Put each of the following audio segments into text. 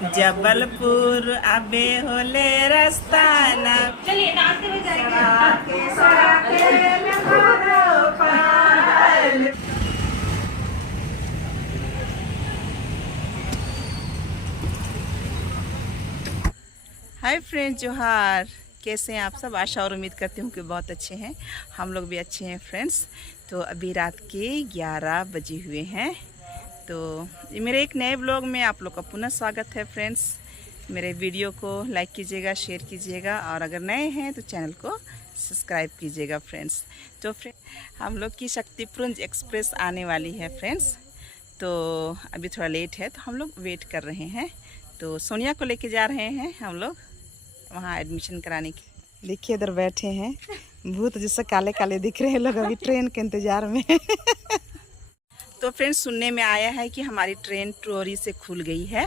जबलपुर अबे होले रास्ता ना। चलिए नाचते हुए जाएंगे। हाय फ्रेंड्स, जोहार। कैसे हैं आप सब? आशा और उम्मीद करती हूँ कि बहुत अच्छे हैं। हम लोग भी अच्छे हैं फ्रेंड्स। तो अभी रात के 11 बजे हुए हैं। तो मेरे एक नए ब्लॉग में आप लोग का पुनः स्वागत है फ्रेंड्स। मेरे वीडियो को लाइक कीजिएगा, शेयर कीजिएगा और अगर नए हैं तो चैनल को सब्सक्राइब कीजिएगा फ्रेंड्स। तो हम लोग की शक्तिपुंज एक्सप्रेस आने वाली है फ्रेंड्स। तो अभी थोड़ा लेट है तो हम लोग वेट कर रहे हैं। तो सोनिया को लेके जा रहे हैं हम लोग वहाँ एडमिशन कराने के। देखिए इधर बैठे हैं भूत जैसे काले काले दिख रहे हैं लोग अभी ट्रेन के इंतज़ार में। तो फ्रेंड्स, सुनने में आया है कि हमारी ट्रेन ट्रोरी से खुल गई है।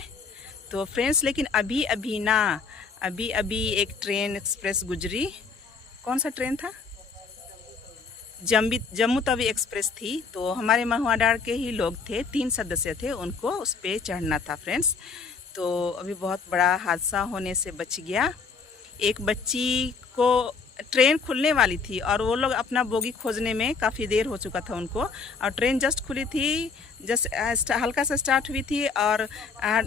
तो फ्रेंड्स, लेकिन अभी अभी एक ट्रेन एक्सप्रेस गुजरी। कौन सा ट्रेन था? जम्मू तवी एक्सप्रेस थी। तो हमारे महुआडार के ही लोग थे, 3 सदस्य थे, उनको उस पर चढ़ना था फ्रेंड्स। तो अभी बहुत बड़ा हादसा होने से बच गया। एक बच्ची को ट्रेन खुलने वाली थी और वो लोग अपना बोगी खोजने में काफ़ी देर हो चुका था उनको। और ट्रेन जस्ट खुली थी, जस्ट हल्का सा स्टार्ट हुई थी और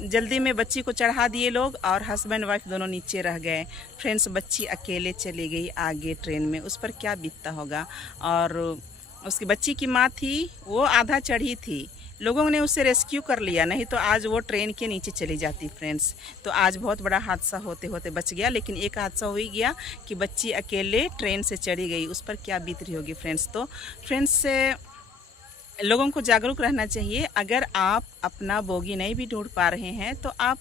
जल्दी में बच्ची को चढ़ा दिए लोग और हस्बैंड वाइफ दोनों नीचे रह गए फ्रेंड्स। बच्ची अकेले चली गई आगे ट्रेन में, उस पर क्या बीतता होगा। और उसकी बच्ची की माँ थी, वो आधा चढ़ी थी, लोगों ने उसे रेस्क्यू कर लिया, नहीं तो आज वो ट्रेन के नीचे चली जाती फ्रेंड्स। तो आज बहुत बड़ा हादसा होते होते बच गया। लेकिन एक हादसा हो ही गया कि बच्ची अकेले ट्रेन से चढ़ी गई, उस पर क्या बीत रही होगी फ्रेंड्स। तो फ्रेंड्स, लोगों को जागरूक रहना चाहिए। अगर आप अपना बोगी नहीं भी ढूंढ पा रहे हैं तो आप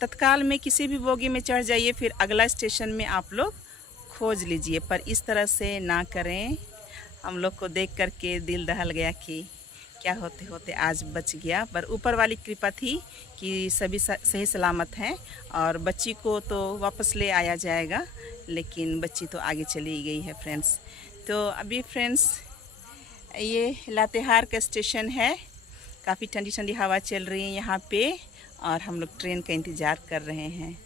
तत्काल में किसी भी बोगी में चढ़ जाइए, फिर अगला स्टेशन में आप लोग खोज लीजिए। पर इस तरह से ना करें। हम लोग को देख करके दिल दहल गया कि क्या होते होते आज बच गया। पर ऊपर वाली कृपा थी कि सभी सही सलामत हैं और बच्ची को तो वापस ले आया जाएगा। लेकिन बच्ची तो आगे चली गई है फ्रेंड्स। तो अभी फ्रेंड्स, ये लातेहार का स्टेशन है। काफ़ी ठंडी ठंडी हवा चल रही है यहाँ पे और हम लोग ट्रेन का इंतज़ार कर रहे हैं।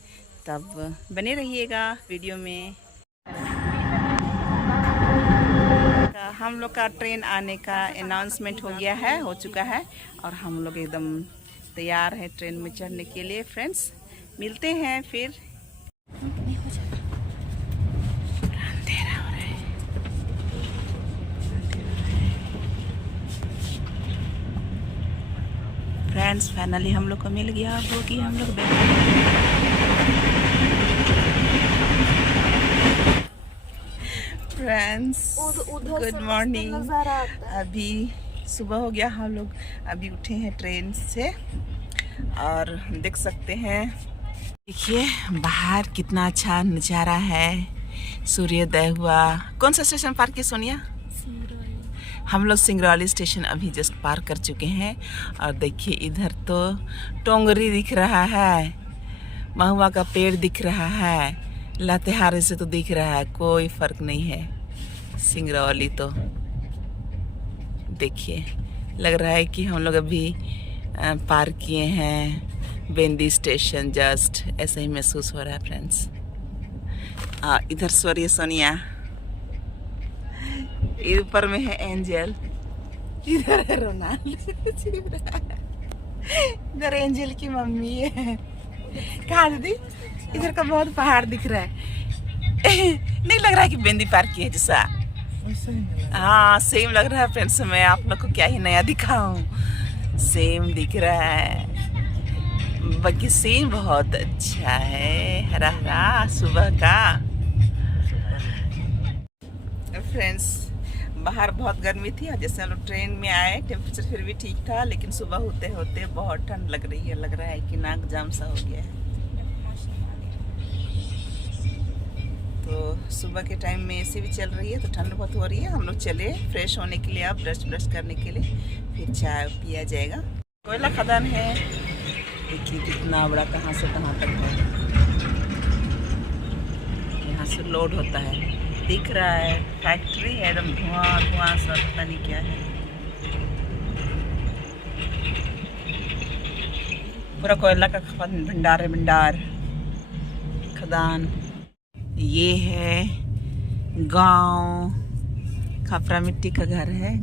तब बने रहिएगा वीडियो में। हम लोग का ट्रेन आने का अनाउंसमेंट हो गया है, हो चुका है और हम लोग एकदम तैयार हैं ट्रेन में चढ़ने के लिए फ्रेंड्स। मिलते हैं फिर। अंधेरा हो रहा है। फ्रेंड्स, फाइनली हम लोग को मिल गया वो कि हम लोग फ्रेंड्स, गुड मॉर्निंग। अभी सुबह हो गया, हम लोग अभी उठे हैं ट्रेन से और देख सकते हैं, देखिए बाहर कितना अच्छा नज़ारा है, सूर्योदय हुआ। कौन सा स्टेशन पार किया सोनिया? हम लोग सिंगरौली स्टेशन अभी जस्ट पार कर चुके हैं। और देखिए इधर तो टोंगरी दिख रहा है, महुआ का पेड़ दिख रहा है, लातेहार से तो दिख रहा है, कोई फर्क नहीं है। सिंगरौली तो देखिए लग रहा है कि हम लोग अभी पार किए हैं बेंदी स्टेशन। जस्ट ऐसा ही महसूस हो रहा है फ्रेंड्स। इधर सूर्य सोनिया, ऊपर में है एंजल, इधर है रोनाल्डो, इधर एंजल की मम्मी है। कहाँ दीदी? इधर का बहुत पहाड़ दिख रहा है। नहीं लग रहा है कि बेंदी पार की है जैसा? हाँ, सेम लग रहा है फ्रेंड्स। मैं आप लोग को क्या ही नया दिखाऊं, सेम दिख रहा है। बाकी सीन बहुत अच्छा है, हरा हरा सुबह का। फ्रेंड्स, बाहर बहुत गर्मी थी और जैसे हम लोग ट्रेन में आए टेम्परेचर फिर भी ठीक था, लेकिन सुबह होते होते बहुत ठंड लग रही है। लग रहा है कि नाक जाम सा हो गया है। तो सुबह के टाइम में एसी भी चल रही है तो ठंड बहुत हो रही है। हम लोग चले फ्रेश होने के लिए, अब ब्रश करने के लिए, फिर चाय पिया जाएगा। कोयला खदान है, देखिए कितना बड़ा, कहाँ से कहाँ तक है। यहाँ से लोड होता है, दिख रहा है फैक्ट्री है, एकदम धुआं धुआं सा, पता नहीं क्या है। पूरा कोयला का भंडार है, भंडार खदान। ये है गांव, खापरा मिट्टी का घर है।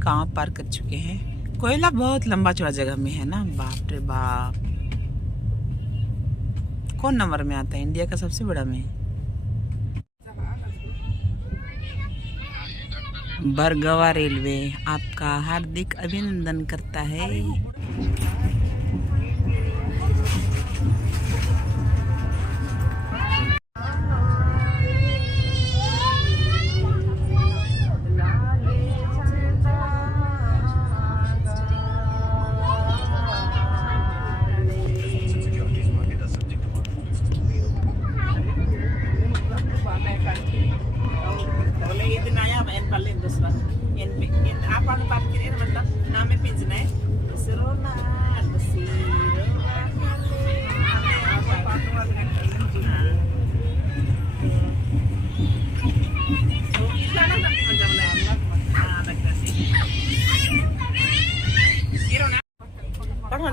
गांव पार कर चुके हैं। कोयला बहुत लंबा चौड़ा जगह में है ना, बाप रे बाप। कौन नंबर में आता है? इंडिया का सबसे बड़ा में। बरगवा रेलवे आपका हार्दिक अभिनंदन करता है।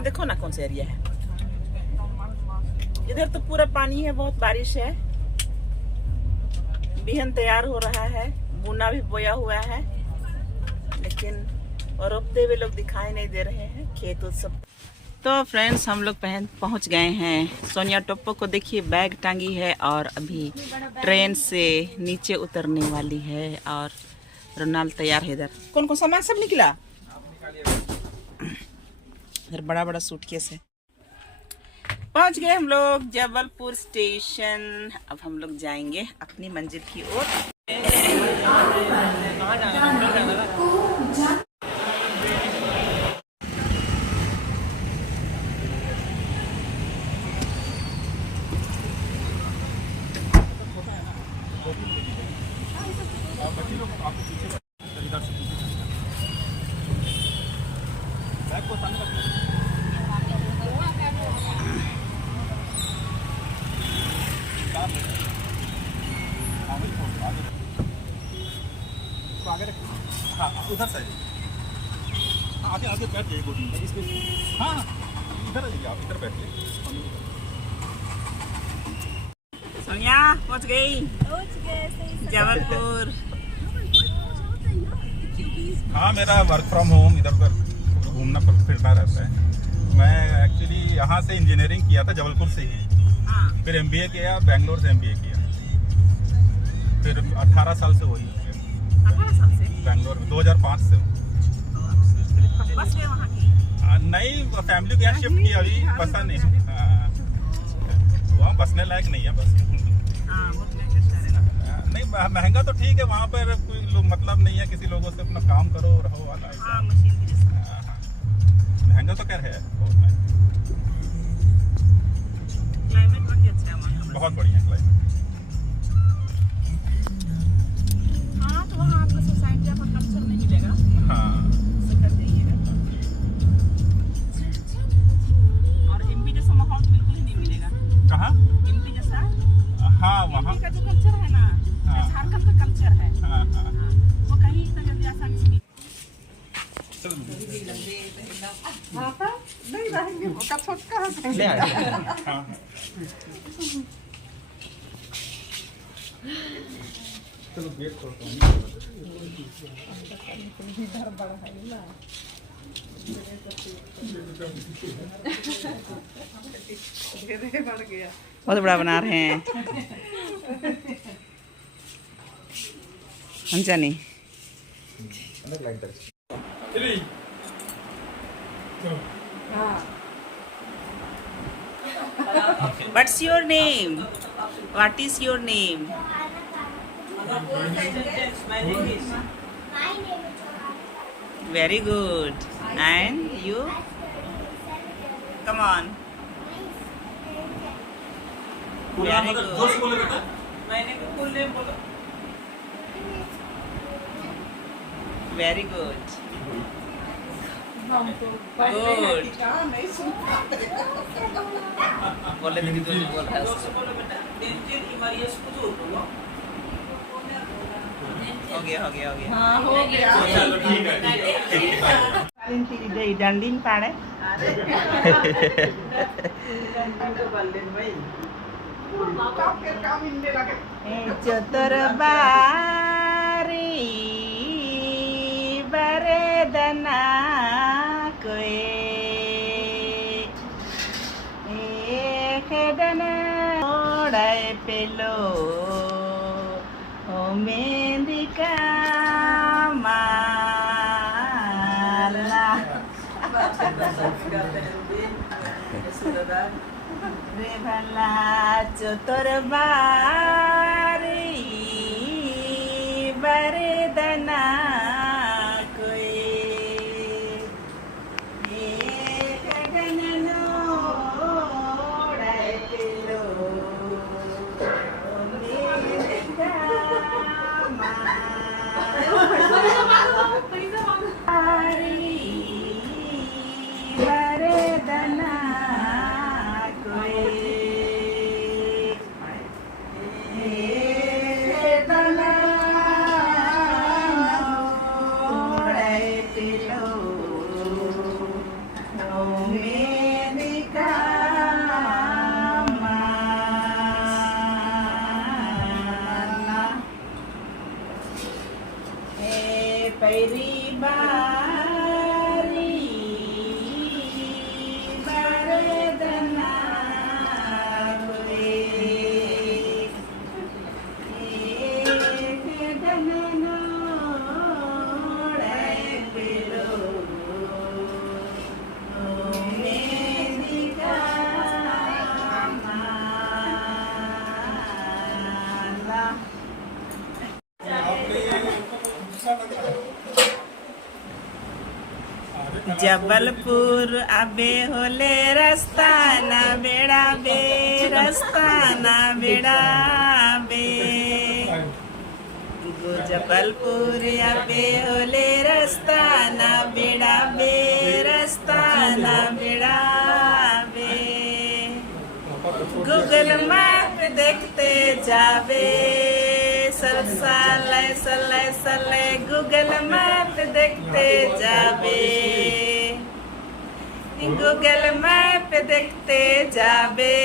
देखो ना कौन सा एरिया है। इधर तो पूरा पानी है, बहुत बारिश है। बिहन तैयार हो रहा है, बुना भी बोया हुआ है, लेकिन रोपते हुए लोग दिखाई नहीं दे रहे हैं। खेत सब। तो फ्रेंड्स, हम लोग पहुंच गए हैं। सोनिया टोप्पो को देखिए, बैग टांगी है और अभी ट्रेन से नीचे उतरने वाली है। और रोनाल्ड तैयार है। इधर कौन कौन सामान सब निकला। इधर बड़ा बड़ा सूटकेस है। पहुंच गए हम लोग जबलपुर स्टेशन। अब हम लोग जाएंगे अपनी मंजिल की ओर। उधर से आगे आगे बैठ जाइए गोदी में। हाँ इधर आइए, आप इधर बैठिए। सोनिया पहुंच गई जबलपुर। हाँ, मेरा वर्क फ्रॉम होम इधर उधर घूमना फिरना रहता है। मैं एक्चुअली यहाँ से इंजीनियरिंग किया था, जबलपुर से ही। फिर MBA किया, बेंगलोर से MBA किया। फिर 18 साल से वही बेंगलोर में 2005 से। बस है वहाँ की? नहीं, फैमिली के यहाँ शिफ्ट की अभी। बसा नहीं, वहाँ बसने लायक नहीं है बस। नहीं, महंगा तो ठीक है, वहाँ पर कोई मतलब नहीं है। किसी लोगों से अपना काम करो रहो वाला। महंगा तो खैर है, क्लाइमेट बहुत अच्छा है, बहुत बढ़िया क्लाइमेट। हाँ, तो वहाँ आपका सोसाइटी आपका कल्चर नहीं मिलेगा। हाँ, और MP जैसा माहौल बिल्कुल ही नहीं मिलेगा। कहाँ? MP जैसा। हाँ, वहाँ MP का जो कल्चर है ना, झारखंड का कल्चर है। हाँ, वो कहीं इतना जल्दी आसानी से नहीं। नहीं रहेंगे, उसका छोट कहाँ से ले आएगा। चलो गेट खोलता हूँ। बहुत बड़ा बना रहे हैं Anjani. What's your name? What is your name? My name is Very good. And you? Come on. Very good. my name is full name बोलो। Very good. Good. बोले लेकिन तो नहीं बोल रहा है। जोर से बोलो बेटा। डेंजर इमारियस कुछ बोलो। हो गया हाँ हो गया। चलो ठीक है। डंडी पाड़े चतुर बारी बरदना कोए खेदन ओढ़ाए पेलो ओ मेहंदी का माला रे भला चतुर बारी बरदना कोई बरदना पैरी बारी बरदना कोई धननो पेलो मेहंदी का माला जबलपुर अबे होले रास्ता ना बेड़ा बे रास्ता ना बेड़ा बे गो जबलपुर अबे होले रास्ता ना बेड़ा बे रास्ता ना बेड़ा बे गूगल मैप देखते जावे सले सले सले गूगल मैप देखते जावे गूगल मैप देखते जावे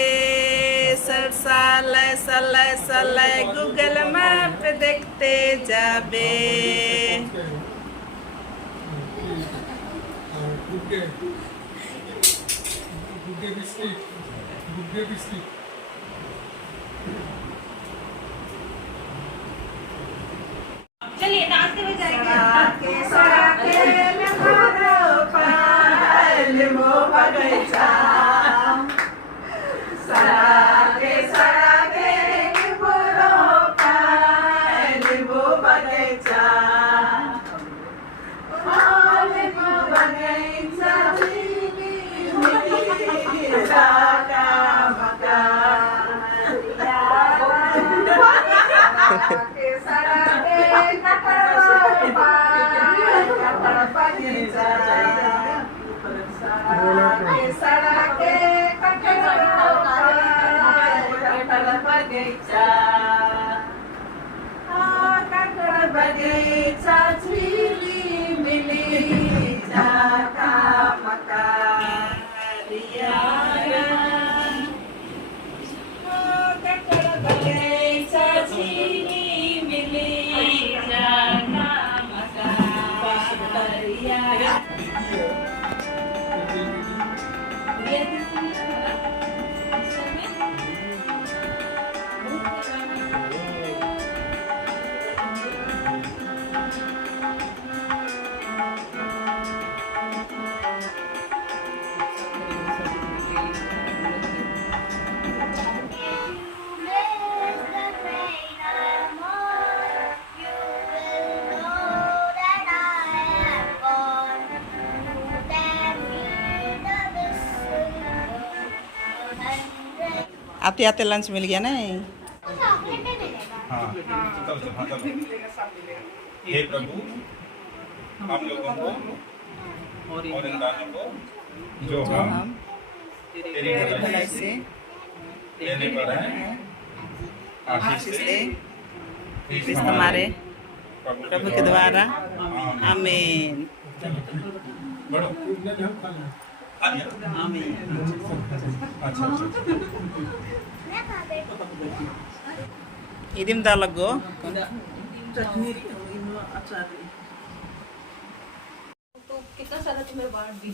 सले सले सले गूगल मैप देखते जावे चलिए नाचते हुए जाएंगे। सड़के लहरो पायल वो बगैचा सड़के बुरो पायल वो बगैचा पायल वो बगैचा का मका बगीचा झीली मिली जाका मका बगीचा झीली मिली जाका मका आते आते लंच मिल गया नहीं हाँ चलो हाँ चलो हे प्रभु हम लोगों को और इन दानों को जो हम तेरी भलाई से देने पर है आशीष दे इस हमारे प्रभु के द्वारा आमीन। हाँ मैं अच्छा अच्छा इदिम दालगो चटनी इनो अचार तो कितना सारा तुम्हें बांट दी